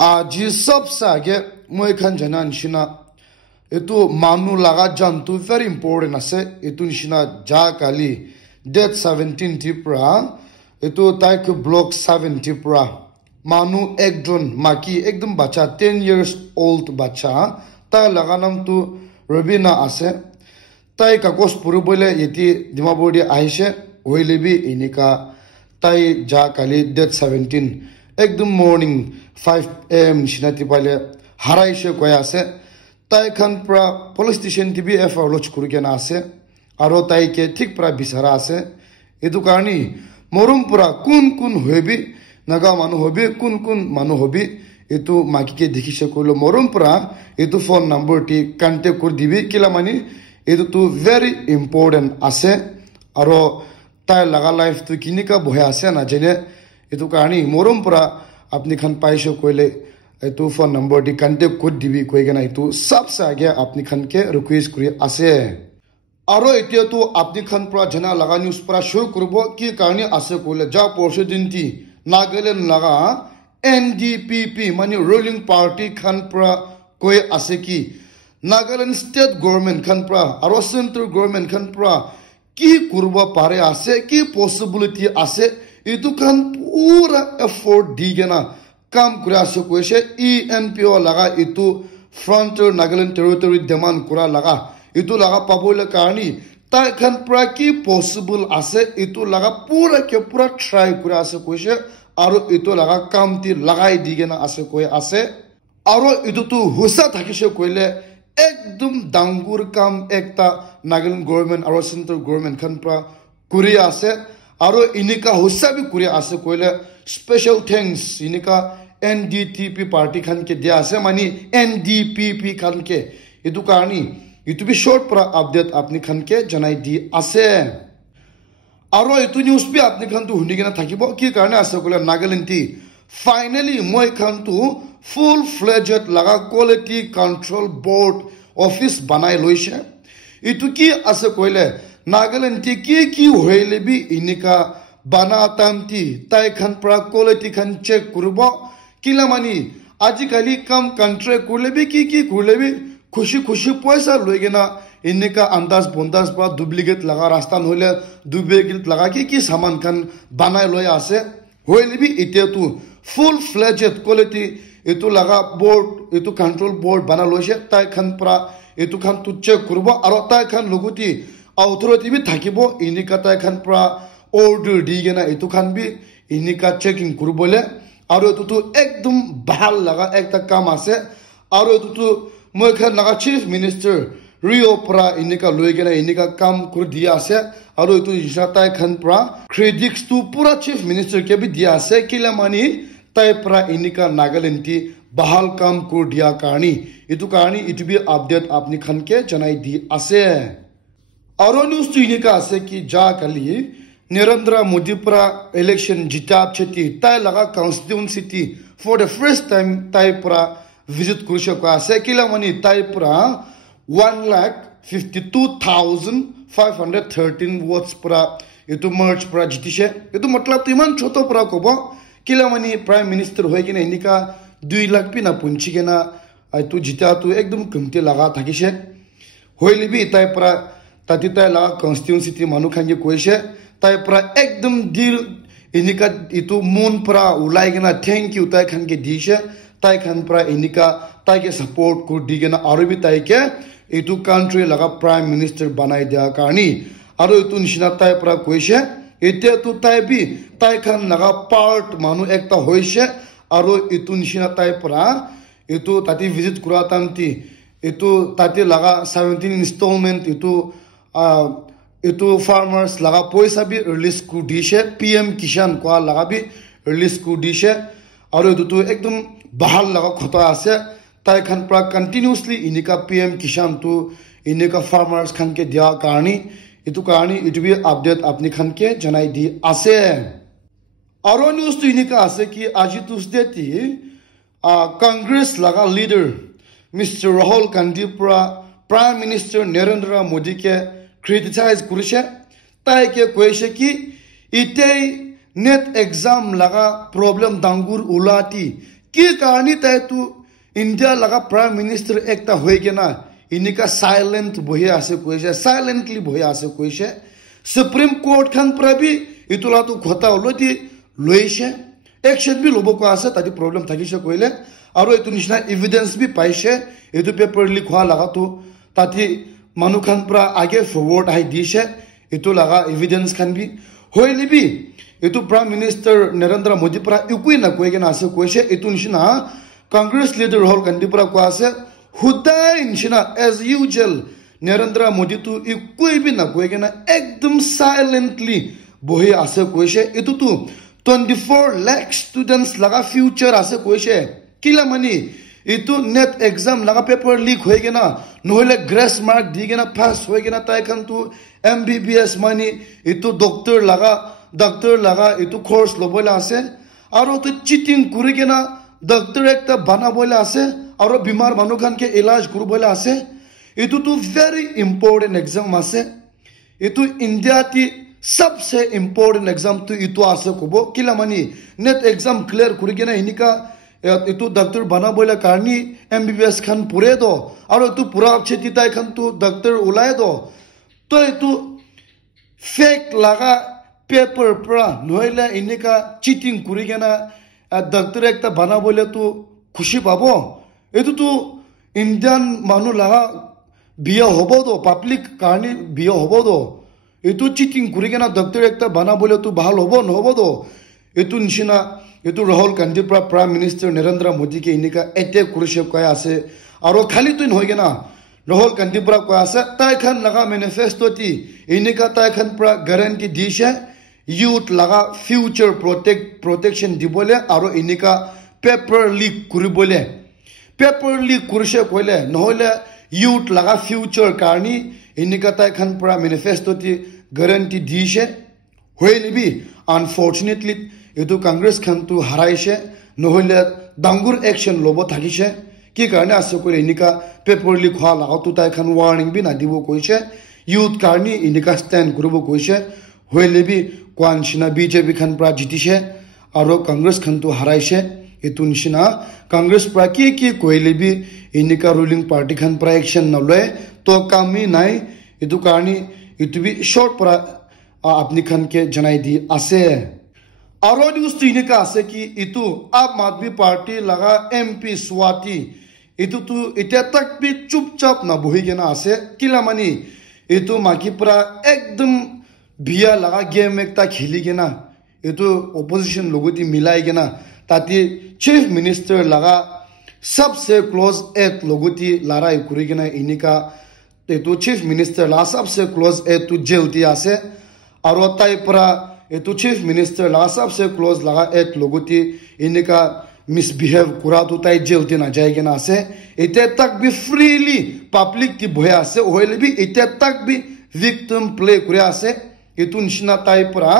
Aji सबसे आगे मैं खान जना निशिना इतु मानु लगा जानतु very important असे इतु निशिना जा काली डेट 17 टिप्रा इतु ताइक ब्लॉक 7 टिप्रा मानु एक जन माकी एकदम बच्चा 10 years old बच्चा ता लगा नाम तु रबीना असे ताई का कोस पुरु बोले यति दिमाबोडी आइशे ओइले भी इनिका ताई जा काली डेट 17 एकदम मॉर्निंग 5 am निशिनाती पाले हराइशे कोया से ताई खान प्रा पुलिस स्टेशन टीबी एफआर लॉन्च कुरुके ना से आरो ताई के ठीक प्रा बिसरा से इदु कारणी मोरुम पुरा कुन होबी नगा मानु होबी कुन मानु होबी इतु माकी के देखिसे कोलो मोरुम पुरा इतु फोन नंबर टी कांटेक्ट कर दिबी किला मानी इतु तु वेरी इंपोर्टेंट आसे आरो ताई लगा लाइफ तु किनिका भय आसे ना जेने इतु कारणी मोरुम पुरा अपनी खान पाइशो कोइले इतु फोन नंबर टी कांटेक्ट कर दिबी कोइगना इतु सबसे आगे अपनी खान के रिक्वेस्ट करी आसे आरो इतियो तो अपनी खान पुरा जना लगा न्यूज पुरा शुरू करबो की कारणी आसे कोइले जा पोर्शो दिनती नागालैंड लगा एनडीपीपी माने रूलिंग पार्टी खान पुरा कोई आसे की नागालैंड स्टेट गवर्नमेंट खान पुरा आरो सेंट्रल गवर्नमेंट खान पुरा की करबो पारे आसे की पॉसिबिलिटी आसे इतु खान पूरा एफर्ट दीगेना काम कुरा से कोइसे ईएनपीओ लगा इतु फ्रंटियर नागालैंड टेरिटरी डिमांड कुरा लगा इतु लगा पाबोले कारणी ताई खान पुरा की पॉसिबल आसे इतु लगा पूरा के पूरा ट्राई कुरा से कोइसे आरो इतु लगा काम ती लगाई दीगेना आसे कोई आसे आरो इतु तु हुसा थाकिसे कोइले एकदम डांगुर काम एकता नागालैंड गवर्नमेंट आरो सेंट्रल गवर्नमेंट खान पुरा कुरी आसे आरो इनिका हुसा भी कुरी आसे कोइले स्पेशल थैंक्स इनिका एनडीटीपी पार्टी खान के दिया आसे मानी एनडीपीपी खान के इतु कारणी इतु भी शॉर्ट पुरा अपडेट अपनी खान के जनाई दी आसे आरो इतु न्यूज भी अपनी खान तु हुंडिगेना थाकिबो की कारणे आसे कोइले नागालैंड ती फाइनली moi खान तु फुल फ्लेजेड लगा क्वालिटी कंट्रोल बोर्ड ऑफिस बनाई लोइसे इतु की आसे कोइले नागालैंड ती की होइले भी इनिका बनातांती ताई खान पुरा क्वालिटी खान चेक करबो किला मानी आजिकाली कम कॉन्ट्रैक्ट करले भी की करले भी खुशी पैसा लइगेना इनिका अंदाज बंदाज पुरा डुप्लीकेट लगा रास्ता होइले डुप्लीकेट लगा की सामान खान बनाई लय आसे होइले भी इते तु फुल फ्लेजेड क्वालिटी इतु लगा बोर्ड इतु कंट्रोल बोर्ड बना लइसे ताई खान पुरा इतु खान तु चेक करबो आरो ताई खान लगुती अथॉरिटी भी थाकिबो इनिका ताई खान पुरा ऑर्डर दीगेना इतु खान भी इनिका चेकिंग करबोले आरो इतु तु एकदम ভাল लगा एकता काम आसे आरो इतु तु মই खान लगा चीफ मिनिस्टर रियो पुरा इनिका लइगेना इनिका काम कर दिया आसे आरो इतु इसा ताई खान पुरा क्रेडिट्स तु पूरा चीफ मिनिस्टर के भी दिया आसे किला मानी ताई पुरा इनिका नागालैंड ती बहाल काम कर दिया कारणी इतु भी अपडेट अपनी खान के जनाई दी आसे आरो न्यूज तु इनिका आसे की जा कली नरेंद्र मोदी पुरा इलेक्शन जिताब छती ताई लगा constituency for the first time ताई पुरा विजिट करुशे को आसे किला मानी ताई पुरा 1,52,513 वोट्स पुरा इतु मर्ज पुरा जितिसे इतु मतलब तो इमान छोटो पुरा कोबो किला मानी प्राइम मिनिस्टर होइगिना इनिका 2 लाख पिना पुंचिगेना आइतु जिता तु एकदम कमते लगा थाकिसे होइले भी ताई पुरा ताती ताई लगा कॉन्स्टिट्यूएंसी मानु खांगे कोइसे ताई पुरा एकदम दिल इनिका इतु मून पुरा उलाइगेना थैंक यू ताई खान के दिसे ताई खान पुरा इनिका ताई के सपोर्ट को दिगेना आरो भी ताई के इतु कंट्री लगा प्राइम मिनिस्टर बनाई दिया कारणी आरो इतु निशिना ताई पुरा कोइसे इते तु ताई भी ताई खान लगा पार्ट मानु एकता होइसे आरो इतु निशिना ताई पुरा इतु ताती विजिट कुरातांती इतु ताती लगा 17 इंस्टॉलमेंट इतु फार्मर्स लगा पैसा भी रिलीज को दिसे पीएम किसान को लगा भी रिलीज को दिसे और इतु तो एकदम बहाल लगा खता आसे ताई खान पुरा कंटिन्यूअसली इनिका पीएम किसान तो इनिका फार्मर्स खान के दिया कारणी इतु भी अपडेट अपनी खान के जनाई दी आसे और न्यूज तो इनिका आसे की आज ट्यूसडे ती कांग्रेस लगा लीडर मिस्टर राहुल गांधी पुरा प्राइम मिनिस्टर नरेंद्र मोदी के क्रिटिसाइज करुसे ताई के कोइसे की इते नेट एग्जाम लगा प्रॉब्लम दांगुर उलाती কি কারণে তাই তো ইন্ডিয়া লাগা প্রাইম মিনিস্টার একটা হয়ে গেনা ইনিকা সাইলেন্ট বহি আছে কইছে সাইলেন্টলি বহি আছে কইছে সুপ্রিম কোর্ট খান প্রবি ইতুলা তো কথা হলো দি লইছে একশন বি লবো কো আছে তাদি প্রবলেম থাকিছে কইলে আর এতু নিশনা এভিডেন্স বি পাইছে এতু পেপার লিক হওয়া লাগা তো তাতি মানু খান প্রা আগে ফরওয়ার্ড আই দিছে এতু লাগা এভিডেন্স খান বি হইলি বি এতু প্রাইম মিনিস্টার নরেন্দ্র মোদি প্রা ইকুই না কইগে না আছে কইছে এতু নিশনা কংগ্রেস লিডার রাহুল গান্ধী প্রা কো আছে হুদাই নিশনা এজ ইউজুয়াল নরেন্দ্র মোদি তো ইকুই বি না কইগে না একদম সাইলেন্টলি বহি আছে কইছে এতু তো 24 lakh students laga future ase koise kila mani itu net exam laga paper leak hoye gena nohole grace mark digena pass hoye gena tai kan tu mbbs mani itu doctor laga itu course lobola ase aro tu cheating kuri gena doctor ekta bana bola ase aro bimar manu khan ke ilaj kuru bola ase itu tu very important exam ase itu india ti सबसे important exam तो इतो आसे कोबो किला मानी net exam clear कुरिगेना इनिका इतो doctor बना बोला कारनी MBBS Khan पुरे दो और इतो पूरा अच्छे ताई खान तो डॉक्टर उलाए दो तो इतो फेक लगा पेपर पूरा नोइला इनिका चीटिंग कुरिगेना डॉक्टर एकता बना बोले तो खुशी पाबो इतो तो इंडियन मानु लगा बिया होबो दो पब्लिक कारनी बिया होबो दो এতু চিটিং করে কেনা ডক্টর একটা বানা বলে তো ভাল হবো নহব তো এতু নিচিনা এতু রাহুল গান্ধী প্রাইম মিনিস্টার নরেন্দ্র মোদীকে ইনিকা এটেক করেছে কয় আছে আর খালি তুই নহয় কেনা রাহুল গান্ধী কয় আছে তাই খান লাগা ম্যানিফেস্টোটি ইনিকা তাই খান গ্যারান্টি দিছে ইউথ লাগা ফিউচার প্রটেকশন দিবলে আর ইনিকা পেপার লিক করিবলে পেপার লিক করেছে কইলে নহলে ইউথ লাগা ফিউচার কারণে ইনিকা তাই খান ম্যানিফেস্টোটি গ্যারান্টি দিছে হইলে বি আনফরচুনেটলি এতু কংগ্রেস খান তো হারাইছে নহলে ডাঙ্গুর অ্যাকশন লব থাকিছে কি কারণে আছে কইলে ইনিকা পেপার লিক হওয়া লাগাও তো তাই খান ওয়ার্নিং বি না দিব কইছে ইউথ কারণে ইনিকা স্ট্যান্ড করব কইছে হইলে বি কোয়ানছিনা বিজেপি খান জিতিছে আর কংগ্রেস খান তো হারাইছে এতু নিচিনা কংগ্রেস কি কইলে বি ইনিকা রুলিং পার্টি খান অ্যাকশন নলয় তো কামি নাই এতু কারণে itu bi short para apni khan ke janai di ase aro news tu inika ase ki itu aam aadmi party laga mp swati itu tu eta tak bi chupchap na bohi gena ase kila mani itu maki para ekdam biya laga game ekta kheli gena itu opposition logoti milai gena tati chief minister laga sabse close aid logoti larai kuri gena inika এতু chief minister লা সবসে close এতু জেলতি আছে আর তাই পরা এতু chief minister লা সবসে close লাগা এত লগতি ইনিকা মিসবিহেভ করা তো তাই জেলতি না যায়গে না আছে এটা তাক বি ফ্রিলি পাবলিক কি ভয় আছে হইলে বি এটা তাক বি ভিকটিম প্লে করে আছে এতু নিশনা তাই পরা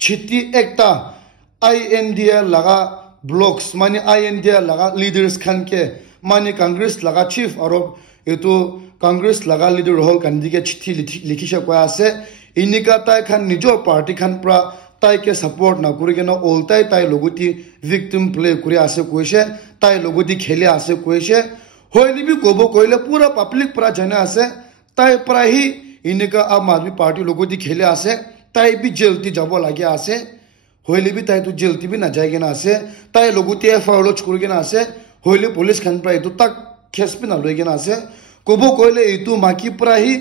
ছিটি একটা আইএনডিএ লাগা ব্লকস মানে আইএনডিএ লাগা লিডার্স খানকে মানে কংগ্রেস লাগা চিফ আর এতু কংগ্রেস লাগা লিডার রাহুল গান্ধীকে চিঠি লিখিছে কয় আছে ইনিকা তাই খান নিজৰ পার্টি খান প্রা তাইকে সাপোর্ট না করে কেন ওলতাই তাই লগতি ভিকটিম প্লে করে আছে কইছে তাই লগতি খেলে আছে কইছে হইলি বি কব কইলে পুরা পাবলিক প্রা জানে আছে তাই প্রাহি ইনিকা আম আদমি পার্টি লগতি খেলে আছে তাই বি জেলতি যাব লাগে আছে হইলি বি তাই তো জেলতি বি না যায়গে না আছে তাই লগতি এফআইআর লজ করে কেন আছে হইলি পুলিশ খান প্রা এতো তাক খেসপি না লইগে না আছে কব কইলে এইটো মাকি প্রাহি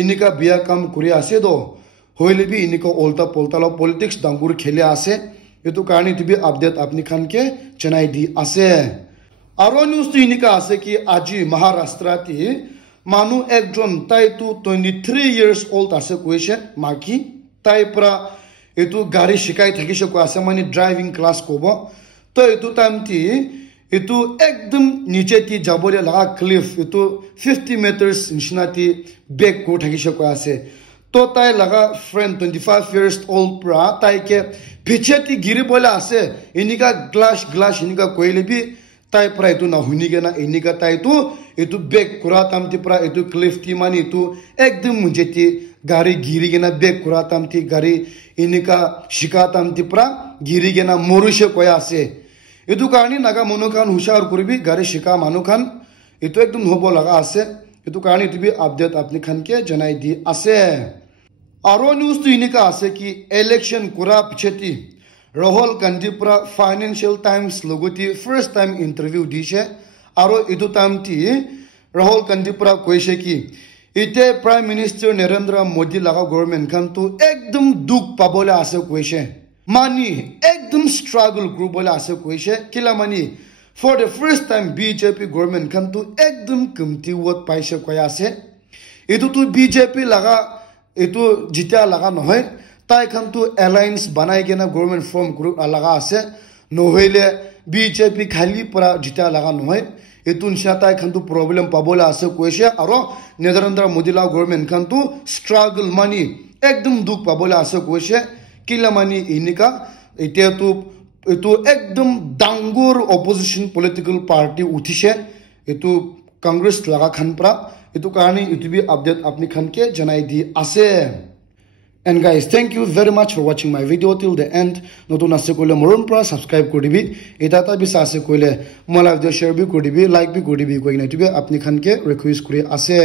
ইনিকা বিয়া কাম করে আছে দো হইলে বি ইনিকা উল্টা পল্টা পলিটিক্স ডাঙ্গুর খেলে আছে এতো কারণে টিভি আপডেট আপনি খানকে জানাই দি আছে আর নিউজ তো ইনিকা আছে কি আজি মহারাষ্ট্রতি মানু একজন তাই তো 23 ইয়ার্স ওল্ড আছে কইছে মাকি তাই প্রা এতো গাড়ি শিখাই থাকিছে কো আছে মানে ড্রাইভিং ক্লাস কব তো এতো টাইমটি itu ekdam niche ti jabore laga cliff itu 50 meters nishnati back ko thakise ko ase to tai laga friend 25 years old pra tai ke piche ti giri bola ase inika glass inika koile bi tai pra itu na hunige na inika tai tu itu back kura tamti pra itu cliff ti mani itu ekdam munje ti gari giri gena back kura tamti gari inika shika tamti pra giri gena morushe ko ase এটু কারণে নাগা মনুখান হুশার করবি গাড়ি শিকা মানুখান এটু একদম হব লাগা আছে এটু কারণে এটু আপডেট আপনি খানকে জানাই দি আছে আরো নিউজ তো ইনিকা আছে কি ইলেকশন করা পিছেতি রাহুল গান্ধী পুরা ফাইন্যান্সিয়াল টাইমস লগতি ফার্স্ট টাইম ইন্টারভিউ দিছে আরো এটু টাইমটি রাহুল গান্ধী পুরা কইছে কি ইতে প্রাইম মিনিস্টার নরেন্দ্র মোদী লাগা গভর্নমেন্ট খান তো একদম দুঃখ পাবলে আছে কইছে মানি একদম স্ট্রাগল গ্রুপ বলে আছে কইছে কিলা money for the first time BJP government খান তো একদম কমতি ওট পাইছে কই আছে এটু তো বিজেপি লাগা এটু জিতা লাগা নহয় তাই খান তো অ্যালায়েন্স বানাই কেনা গভর্নমেন্ট ফর্ম গ্রুপ লাগা আছে নহইলে বিজেপি খালি পুরা জিতা লাগা নহয় এটু নিশা তাই খান তো প্রবলেম পাবলে আছে কইছে আর নরেন্দ্র মোদী লাগা গভর্নমেন্ট খান তো স্ট্রাগল মানি একদম দুঃখ পাবলে আছে কইছে কিলা মানি ইনিকা এটা তো এটু একদম ডাঙ্গুর অপোজিশন পলিটিক্যাল পার্টি উঠিছে এটু কংগ্রেস লাগা খানপ্রা এটু কারণে ইউটিউব আপডেট আপনি খানকে জানাই দি আছে And guys, thank you very much for watching my video till the end. Notun ase koile moron pra subscribe koribi. Eta ta bisa ase koile mola video share bi koribi, like bi koribi koina YouTube apni khanke request kori ase.